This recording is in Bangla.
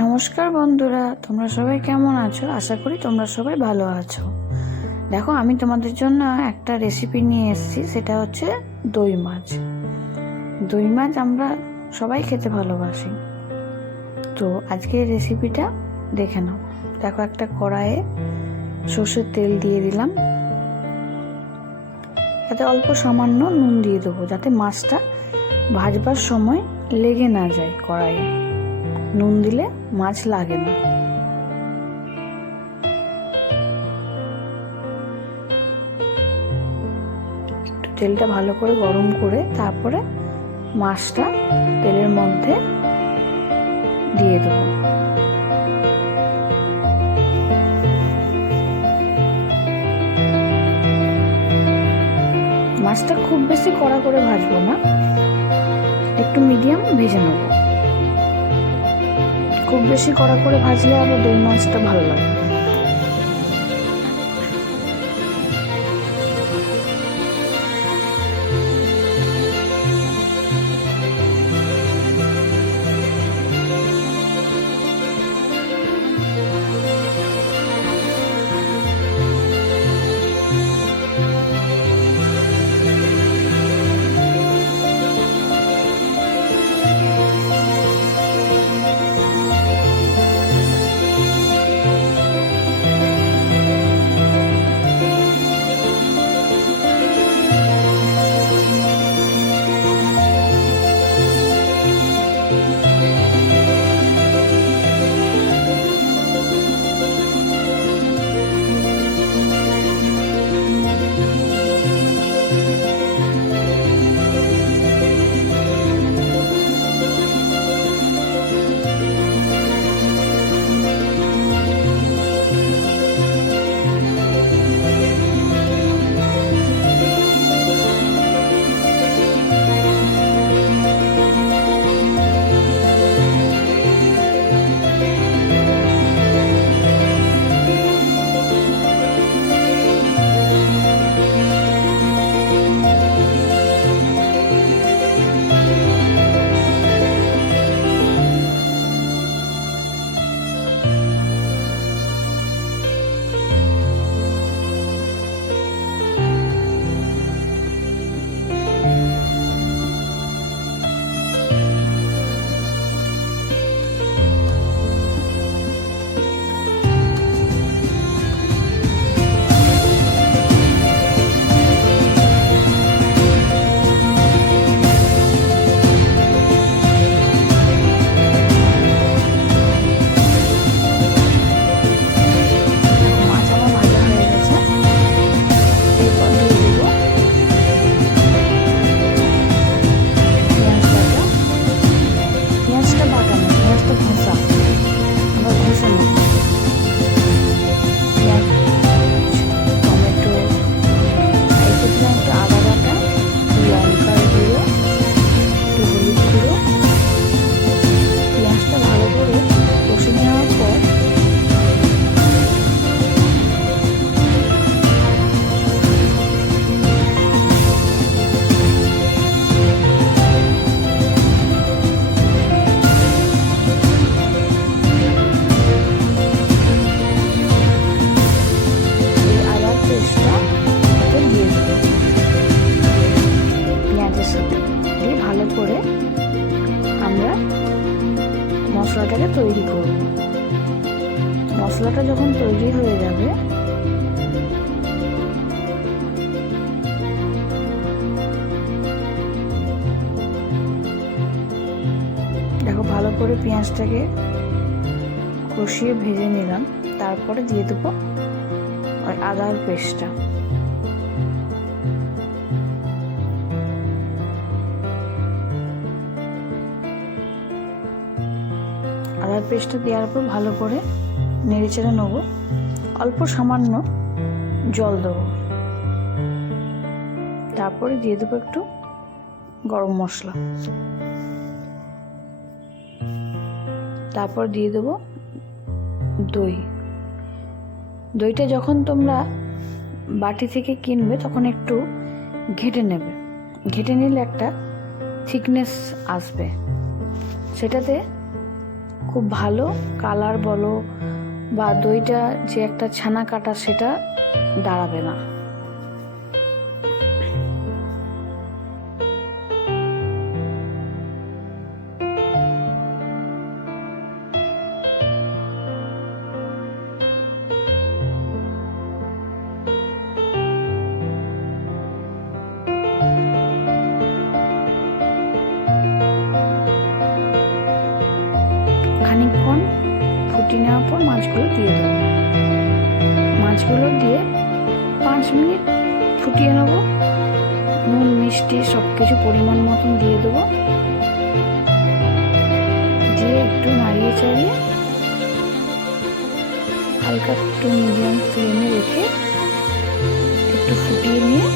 নমস্কার বন্ধুরা, তোমরা সবাই কেমন আছো? আশা করি তোমরা সবাই ভালো আছো। দেখো, আমি তোমাদের জন্য একটা রেসিপি নিয়ে এসেছি, সেটা হচ্ছে দই মাছ। দই মাছ আমরা সবাই খেতে ভালোবাসি। তো আজকে রেসিপিটা দেখে নাও। দেখো, একটা কড়াইয়ে সর্ষের তেল দিয়ে দিলাম, তাতে অল্প সামান্য নুন দিয়ে দেবো, যাতে মাছটা ভাজবার সময় লেগে না যায়। কড়াইয়ে নুন দিলে মাছ লাগে না। একটু তেলটা ভালো করে গরম করে তারপরে মাছটা তেলের মধ্যে দিয়ে দেবো। মাছটা খুব বেশি কড়া করে ভাজবো না, একটু মিডিয়াম ভেজে নেব। খুব বেশি কড়া করে ভাজলে আবার দই মাছটা ভালো লাগে। মশলাটাকে তৈরি করব। মশলাটা যখন তৈরি হয়ে যাবে, দেখো ভালো করে পেঁয়াজটাকে কষিয়ে ভেজে নিলাম। তারপরে দিয়ে দেবো ওই আদার পেস্টটা। আদার পেস্টটা দেওয়ার পর ভালো করে নেড়ে চেড়ে নেবো। অল্প সামান্য জল দেবো, তারপরে দিয়ে দেবো একটু গরম মশলা, তারপর দিয়ে দেবো দই। দইটা যখন তোমরা বাটি থেকে কিনবে তখন একটু ঘেঁটে নেবে। ঘেঁটে নিলে একটা থিকনেস আসবে, সেটাতে খুব ভালো কালার বলো বা দইটা যে একটা ছানা কাটা সেটা দাঁড়াবে না। খানিকক্ষণ ফুটিয়ে নেওয়ার পর মাছগুলো দিয়ে দেবো। মাছগুলো দিয়ে 5 মিনিট ফুটিয়ে নেবো। নুন মিষ্টি সব কিছু পরিমাণ মতন দিয়ে দেবো, দিয়ে একটু নাড়িয়ে চাড়িয়ে হালকা একটু মিডিয়াম ফ্লেমে রেখে একটু ফুটিয়ে নিয়ে